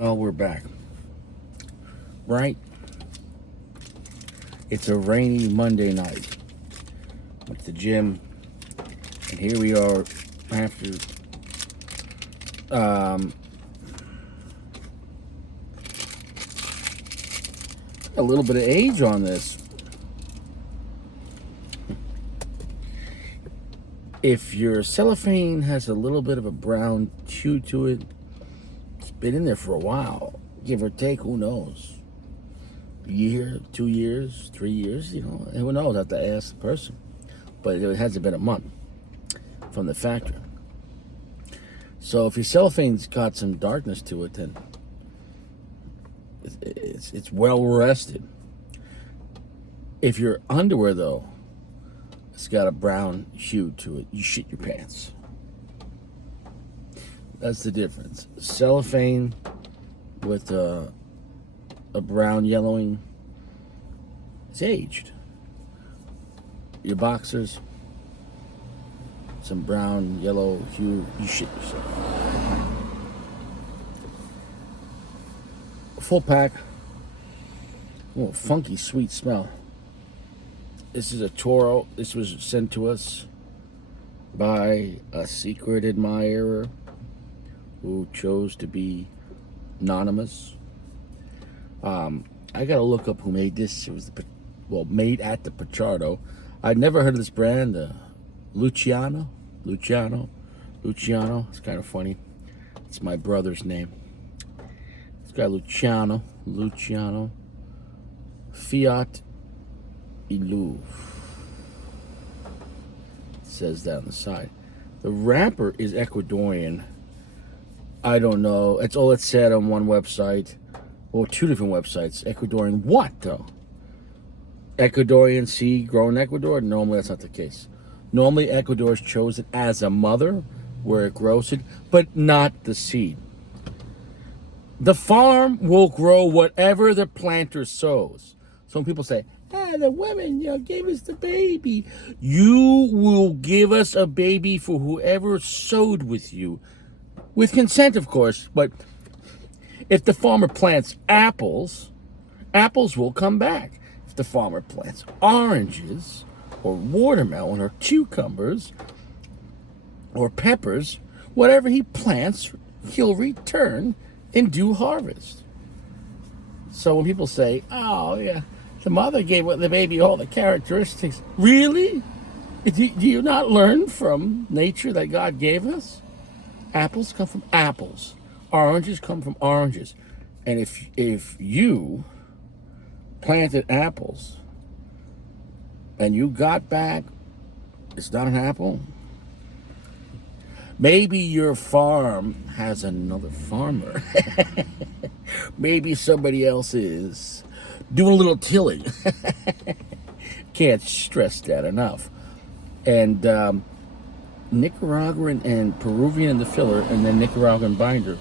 Well, we're back. Right? It's a rainy Monday night. Went to the gym, and here we are after um, a little bit of age on this. If your cellophane has a little bit of a brown hue to it, it's been in there for a while, give or take, who knows? A year, 2 years, 3 years, who knows? I have to ask the person. But it hasn't been a month from the factory. So if your cellophane's got some darkness to it, then it's well rested. If your underwear, though, it's got a brown hue to it, you shit your pants. That's the difference. Cellophane with a brown yellowing, it's aged. Your boxers, some brown, yellow hue, you shit yourself. Full pack. Oh, funky, sweet smell. This is a Toro. This was sent to us by a secret admirer who chose to be anonymous. I gotta look up who made this. It was made at the Pichardo. I'd never heard of this brand. Luciano. It's kind of funny. It's my brother's name. This guy Luciano. Fiat Ilu. It says that on the side. The wrapper is Ecuadorian. I don't know. It's all it said on one website. Or two different websites. Ecuadorian what, though? Ecuadorian seed grown in Ecuador? Normally that's not the case. Normally Ecuador is chosen as a mother where it grows it, but not the seed. The farm will grow whatever the planter sows. Some people say, the women, gave us the baby. You will give us a baby for whoever sowed with you. With consent, of course, but if the farmer plants apples, apples will come back. If the farmer plants oranges or watermelon or cucumbers or peppers, whatever he plants, he'll return in due harvest. So when people say, oh, yeah, the mother gave the baby all the characteristics. Really? Do you not learn from nature that God gave us? Apples come from apples. Oranges come from oranges. And if you planted apples and you got back, it's not an apple. Maybe your farm has another farmer. Maybe somebody else is doing a little tilling. Can't stress that enough. And Nicaraguan and Peruvian in the filler, and then Nicaraguan binder.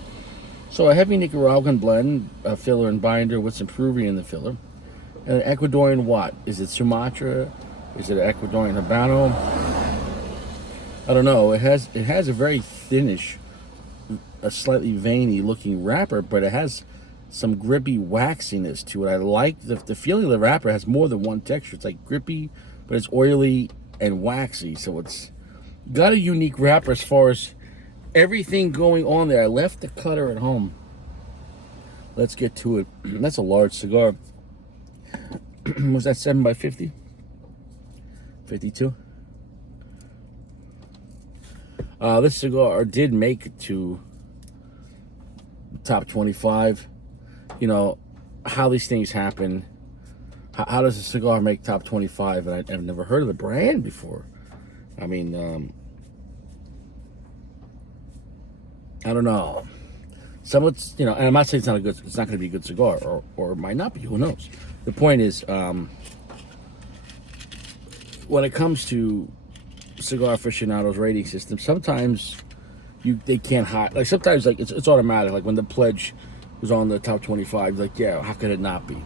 So a heavy Nicaraguan blend, a filler and binder with some Peruvian in the filler. And an Ecuadorian what? Is it Sumatra? Is it Ecuadorian Habano? I don't know. It has a very thinnish, a slightly veiny looking wrapper, but it has some grippy waxiness to it. I like the feeling of the wrapper. Has more than one texture. It's like grippy, but it's oily and waxy. So it's got a unique wrapper as far as everything going on there. I left the cutter at home. Let's get to it. That's a large cigar. Was that 7x50? 52? This cigar did make it to top 25. How these things happen. How does a cigar make top 25? And I've never heard of the brand before. I mean, I don't know. Some of it's, and I'm not saying it's not going to be a good cigar, or it might not be. Who knows? The point is, when it comes to cigar aficionados rating system, sometimes they can't hide. Like sometimes, it's automatic. Like when the Pledge was on the top 25, like how could it not be?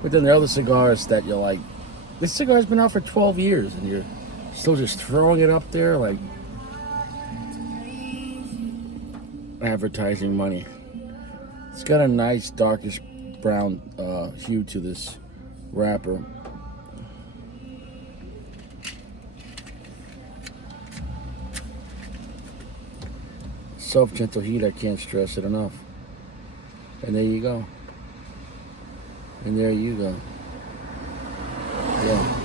But then there are other cigars that you're like, this cigar's been out for 12 years, and you're still just throwing it up there like advertising money. It's got a nice darkish brown hue to this wrapper. Soft, gentle heat, I can't stress it enough. And there you go. And there you go. Yeah.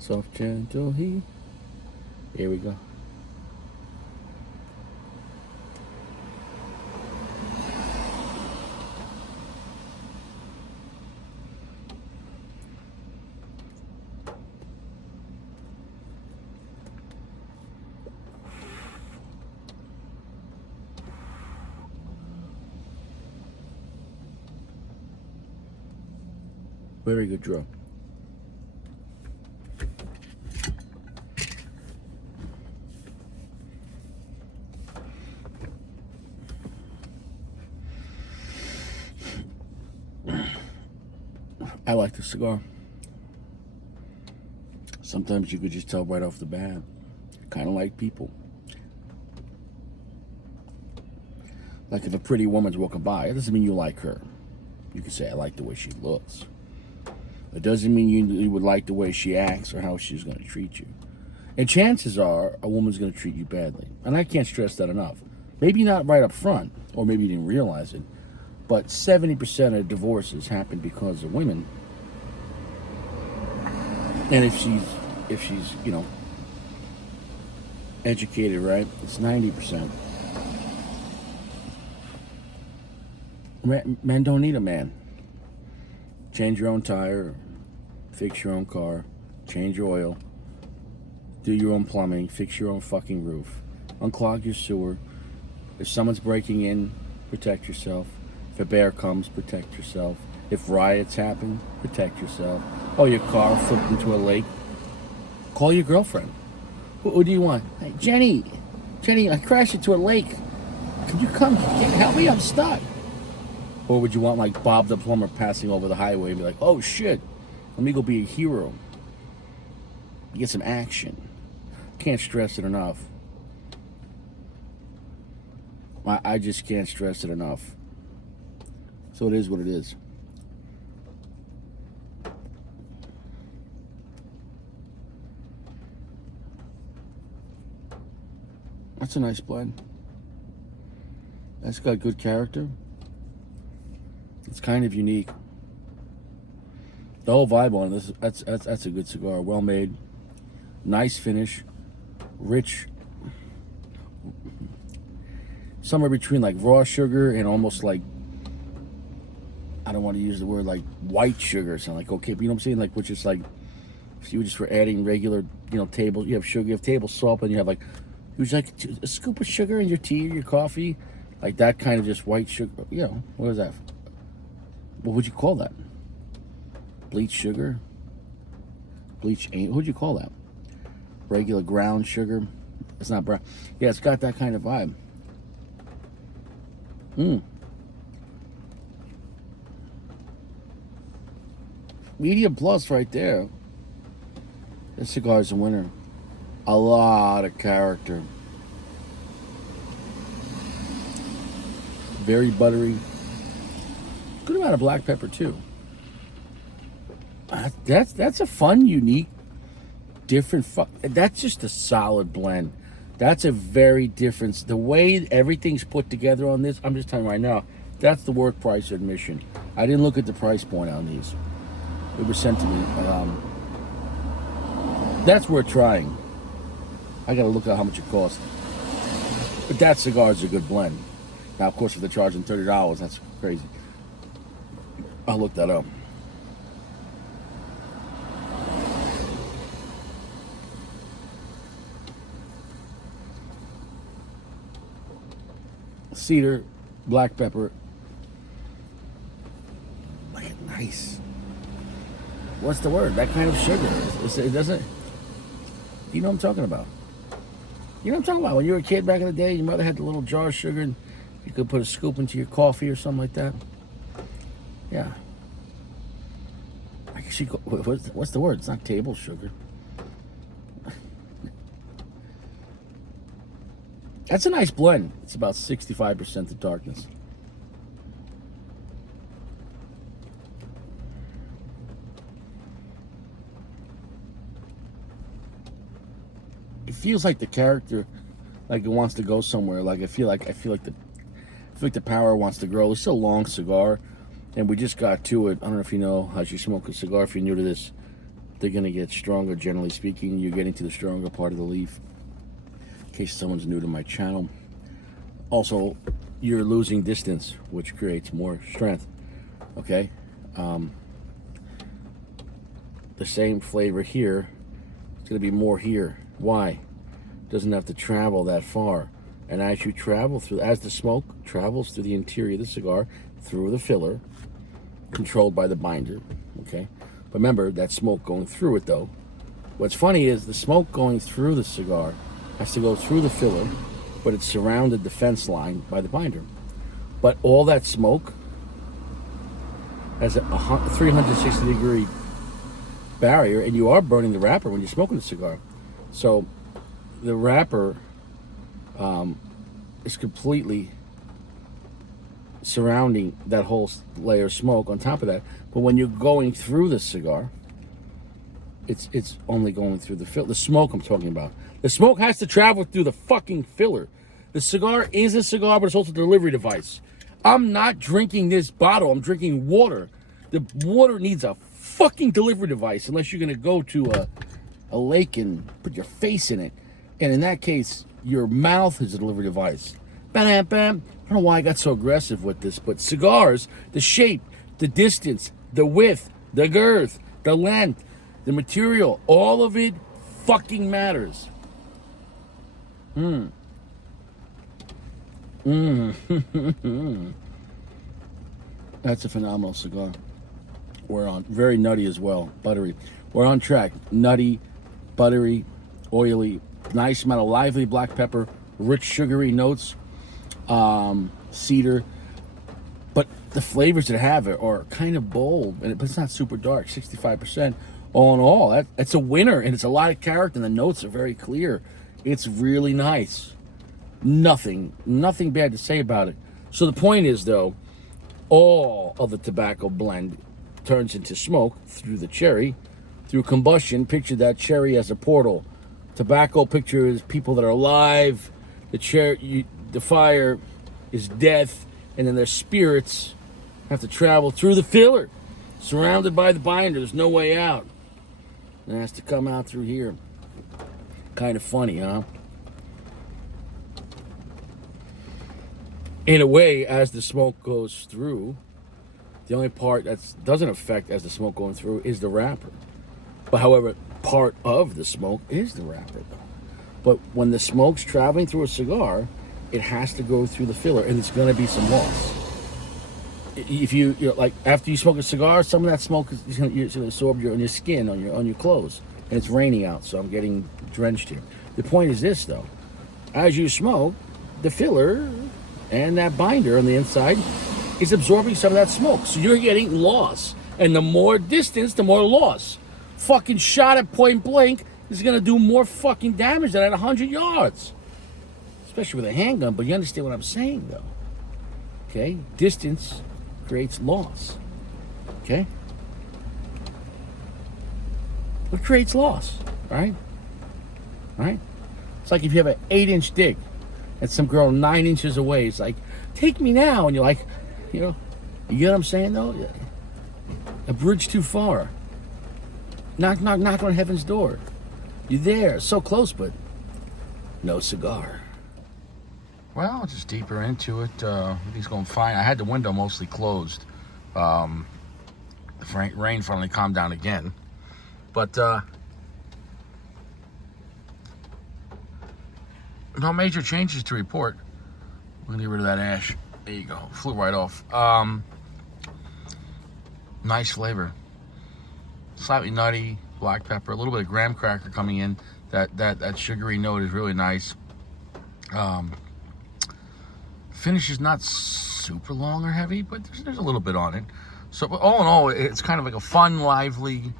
Soft, gentle heat. Here we go. Very good draw. I like the cigar. Sometimes you could just tell right off the bat. Kind of like people. Like if a pretty woman's walking by, it doesn't mean you like her. You can say, I like the way she looks. It doesn't mean you would like the way she acts or how she's going to treat you. And chances are a woman's going to treat you badly. And I can't stress that enough. Maybe not right up front, or maybe you didn't realize it, but 70% of divorces happen because of women. And if she's, you know, educated, right, it's 90%. Men don't need a man. Change your own tire, fix your own car, change your oil, do your own plumbing, fix your own fucking roof, unclog your sewer. If someone's breaking in, protect yourself. If a bear comes, protect yourself. If riots happen, protect yourself. Oh, your car flipped into a lake, call your girlfriend. Who do you want? Hey, Jenny, I crashed into a lake. Can you come help me? I'm stuck. Or would you want like Bob the plumber passing over the highway and be like, oh shit, let me go be a hero. Get some action. Can't stress it enough. I just can't stress it enough. So it is what it is. That's a nice blend. That's got good character. It's kind of unique. The whole vibe on this, that's a good cigar. Well made, nice finish, rich, somewhere between like raw sugar and almost like, I don't want to use the word like white sugar or something, like, okay, but you know what I'm saying, like, which is like, if you just were adding regular, you know, table, you have sugar, you have table salt, and you have like, you like a scoop of sugar in your tea or your coffee, like that kind of just white sugar, you know, what is that? What would you call that? Bleached sugar? Bleach ain't, what would you call that? Regular ground sugar? It's not brown. Yeah, it's got that kind of vibe. Medium plus right there. This cigar's a winner. A lot of character. Very buttery. Good amount of black pepper too. That's a fun, unique, different. That's just a solid blend. That's a very different. The way everything's put together on this, I'm just telling you right now, that's the worth price admission. I didn't look at the price point on these. It was sent to me. That's worth trying. I gotta look at how much it costs. But that cigar is a good blend. Now, of course, if they're charging $30, that's crazy. I'll look that up. Cedar, black pepper. Look at nice. What's the word? That kind of sugar. It doesn't. You know what I'm talking about. You know what I'm talking about. When you were a kid back in the day, your mother had the little jar of sugar, and you could put a scoop into your coffee or something like that. Yeah. I actually, what's the word? It's not table sugar. That's a nice blend. It's about 65% the darkness. It feels like the character, like it wants to go somewhere. Like I feel like the power wants to grow. It's a long cigar, and we just got to it. I don't know if you know, as you smoke a cigar, if you're new to this, they're gonna get stronger. Generally speaking, you're getting to the stronger part of the leaf. In case someone's new to my channel. Also, you're losing distance, which creates more strength. Okay, the same flavor here. It's gonna be more here. Why? Doesn't have to travel that far. And as you travel through, as the smoke travels through the interior of the cigar, through the filler, controlled by the binder, okay? But remember, that smoke going through it, though. What's funny is the smoke going through the cigar has to go through the filler, but it's surrounded the fence line by the binder. But all that smoke has a 360-degree barrier, and you are burning the wrapper when you're smoking the cigar. So the wrapper is completely surrounding that whole layer of smoke on top of that. But when you're going through the cigar, it's only going through the filler. The smoke I'm talking about. The smoke has to travel through the fucking filler. The cigar is a cigar, but it's also a delivery device. I'm not drinking this bottle. I'm drinking water. The water needs a fucking delivery device unless you're going to go to a lake and put your face in it. And in that case, your mouth is a delivery device. Bam, bam. I don't know why I got so aggressive with this, but cigars, the shape, the distance, the width, the girth, the length, the material, all of it fucking matters. That's a phenomenal cigar. We're on very nutty as well, buttery. We're on track. Nutty, buttery, oily, nice amount of lively black pepper, rich sugary notes, cedar. But the flavors that have it are kind of bold, but it's not super dark. 65%. All in all, that's a winner, and it's a lot of character, and the notes are very clear. It's really nice. Nothing bad to say about it. So the point is, though, all of the tobacco blend turns into smoke through the cherry. Through combustion, picture that cherry as a portal. Tobacco, picture is people that are alive. The fire is death, and then their spirits have to travel through the filler, surrounded by the binder. There's no way out. And it has to come out through here. Kind of funny, huh? In a way, as the smoke goes through, the only part that doesn't affect as the smoke going through is the wrapper. But however, part of the smoke is the wrapper, though. But when the smoke's traveling through a cigar, it has to go through the filler, and it's going to be some loss. If you know, like after you smoke a cigar, some of that smoke is going to absorb on your skin, on your clothes, and it's raining out, so I'm getting drenched here. The point is this, though: as you smoke, the filler and that binder on the inside is absorbing some of that smoke, so you're getting loss, and the more distance, the more loss. Fucking shot at point blank is going to do more fucking damage than at 100 yards, especially with a handgun. But you understand what I'm saying, though. Okay, distance creates loss. Okay, what creates loss? Right? It's like if you have an 8-inch dig and some girl 9 inches away. It's like, take me now, and you're like, you get what I'm saying, though. A bridge too far. Knock on heaven's door. You're there, so close, but no cigar. Well, just deeper into it. Everything's going fine. I had the window mostly closed. The rain finally calmed down again. But no major changes to report. I'm going to get rid of that ash. There you go. Flew right off. Nice flavor. Slightly nutty, black pepper, a little bit of graham cracker coming in. That sugary note is really nice. Finish is not super long or heavy, but there's a little bit on it. So all in all, it's kind of like a fun, lively,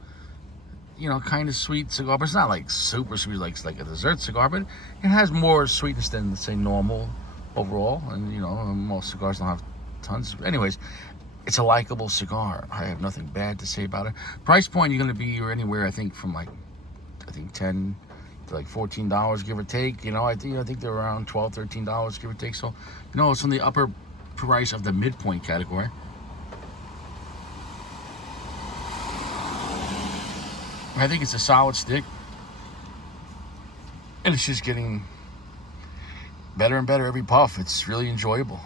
kind of sweet cigar, but it's not like super sweet like a dessert cigar, but it has more sweetness than, say, normal overall. And, most cigars don't have tons. Anyways, it's a likable cigar. I have nothing bad to say about it. Price point, you're going to be anywhere, I think, from like, $10 to like $14, give or take. I think they're around $12, $13, give or take. So, it's from the upper price of the midpoint category. I think it's a solid stick, and it's just getting better and better every puff. It's really enjoyable.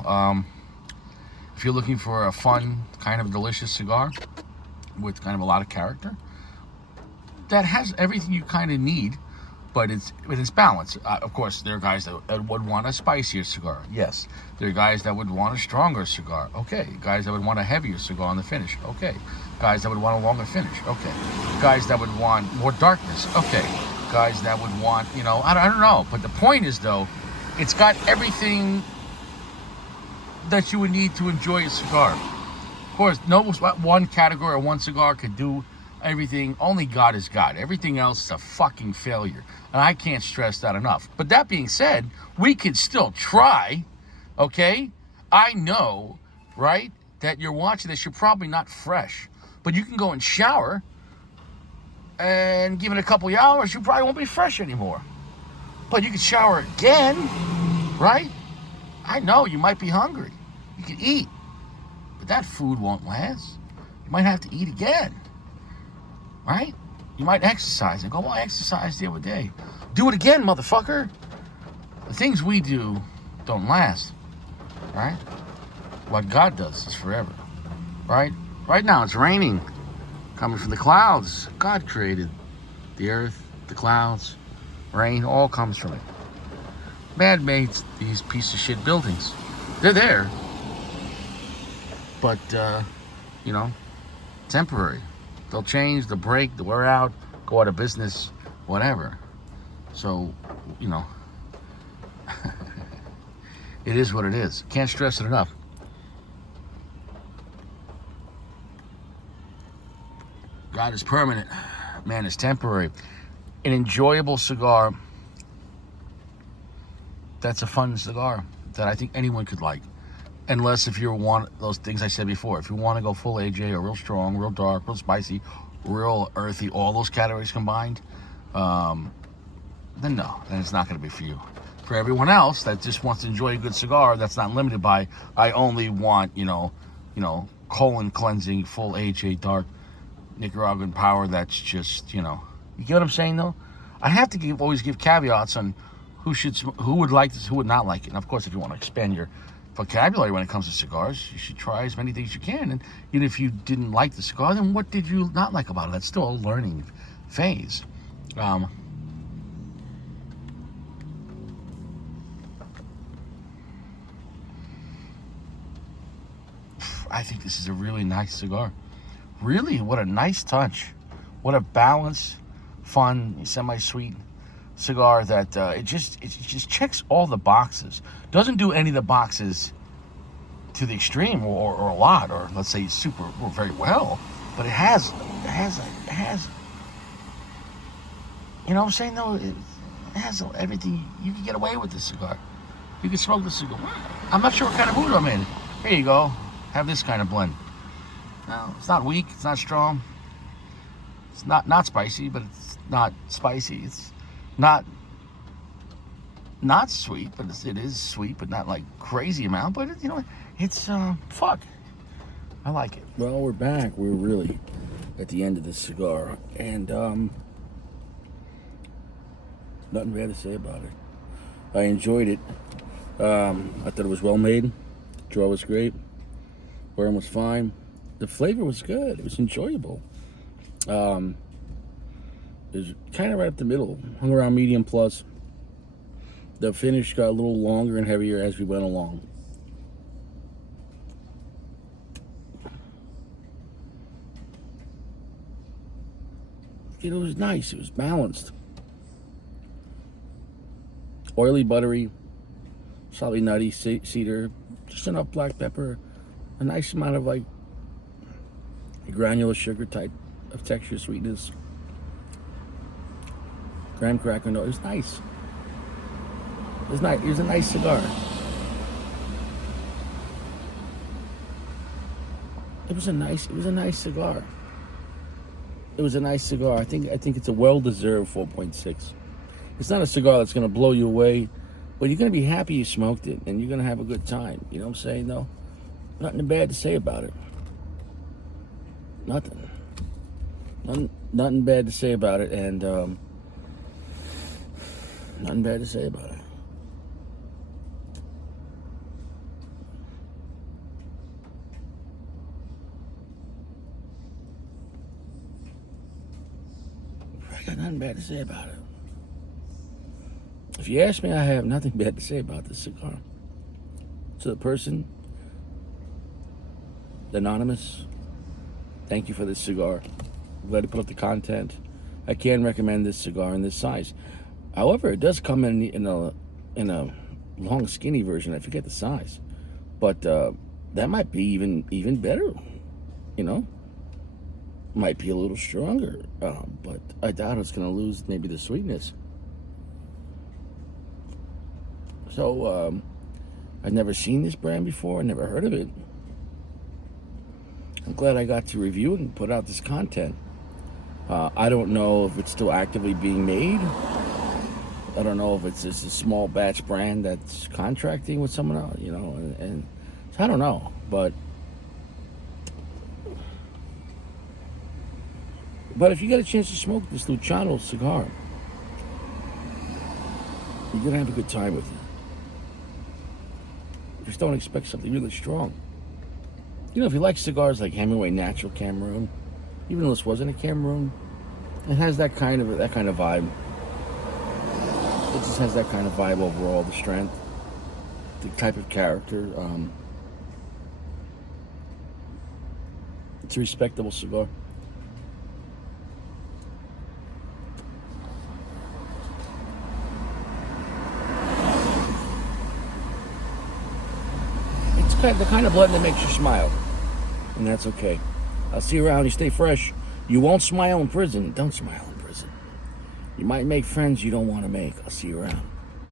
If you're looking for a fun, kind of delicious cigar with kind of a lot of character, that has everything you kind of need, but it's balanced. Of course, there are guys that would want a spicier cigar. Yes. There are guys that would want a stronger cigar. Okay. Guys that would want a heavier cigar on the finish. Okay. Guys that would want a longer finish. Okay. Guys that would want more darkness. Okay. Guys that would want, I don't know. But the point is, though, it's got everything that you would need to enjoy a cigar. Of course, no one category or one cigar could do everything. Only God is God. Everything else is a fucking failure. And I can't stress that enough. But that being said, we can still try, okay? I know, right, that you're watching this, you're probably not fresh. But you can go and shower, and give it a couple of hours, you probably won't be fresh anymore. But you can shower again, right? I know, you might be hungry. You can eat. But that food won't last. You might have to eat again. Right? You might exercise and go, well, I exercised the other day. Do it again, motherfucker. The things we do don't last. Right? What God does is forever. Right? Right now it's raining. Coming from the clouds. God created the earth, the clouds, rain, all comes from it. Man made these piece of shit buildings. They're there. But, temporary. They'll change, they'll break, they'll wear out, go out of business, whatever. So, it is what it is. Can't stress it enough. God is permanent. Man is temporary. An enjoyable cigar. That's a fun cigar that I think anyone could like. Unless if you want those things I said before. If you want to go full AJ or real strong, real dark, real spicy, real earthy, all those categories combined, then no. Then it's not going to be for you. For everyone else that just wants to enjoy a good cigar, that's not limited by, I only want, colon cleansing, full AJ dark, Nicaraguan power. That's just, you get what I'm saying though? I have to always give caveats on who would like this, who would not like it. And of course, if you want to expand your vocabulary when it comes to cigars, you should try as many things as you can. And even if you didn't like the cigar, then what did you not like about it? That's still a learning phase. I think this is a really nice cigar. Really, what a nice touch. What a balanced, fun, semi-sweet cigar that it just checks all the boxes. Doesn't do any of the boxes to the extreme or a lot, or let's say super or very well, but it has you know what I'm saying though, it has everything. You can get away with this cigar. You can smoke this cigar. I'm not sure what kind of mood I'm in. Here you go. Have this kind of blend. No, it's not weak, it's not strong. It's not spicy, but it's not spicy. It's not sweet, but it is sweet, but not like crazy amount. But it's fuck. I like it. Well, we're back. We're really at the end of this cigar, and nothing bad to say about it. I enjoyed it. I thought it was well made. Draw was great. Burn was fine. The flavor was good. It was enjoyable. It was kind of right up the middle. Hung around medium plus. The finish got a little longer and heavier as we went along. It was nice. It was balanced. Oily, buttery, slightly nutty, cedar, just enough black pepper, a nice amount of granular sugar type of texture, sweetness. Graham cracker, no, it was nice. It was nice. It was a nice cigar. It was a nice cigar. It was a nice cigar. I think it's a well-deserved 4.6. It's not a cigar that's going to blow you away, but you're going to be happy you smoked it, and you're going to have a good time. You know what I'm saying, though? Nothing bad to say about it. Nothing. Nothing bad to say about it, and nothing bad to say about it. I got nothing bad to say about it. If you ask me, I have nothing bad to say about this cigar. To the person, the anonymous, thank you for this cigar. I'm glad to put up the content. I can recommend this cigar in this size. However, it does come in a long, skinny version. I forget the size, but that might be even better. You know, might be a little stronger, but I doubt it's going to lose maybe the sweetness. So I've never seen this brand before. I never heard of it. I'm glad I got to review it and put out this content. I don't know if it's still actively being made. I don't know if it's just a small batch brand that's contracting with someone else, you know, and I don't know, but if you get a chance to smoke this Luciano cigar, you're gonna have a good time with it. Just don't expect something really strong. You know, if you like cigars like Hemingway Natural Cameroon, even though this wasn't a Cameroon, it has that kind of vibe. It just has that kind of vibe overall. The strength, the type of character. It's a respectable cigar. It's the kind of blend that makes you smile, and that's okay. I'll see you around. You stay fresh. You won't smile in prison. Don't smile in prison. You might make friends you don't want to make. I'll see you around.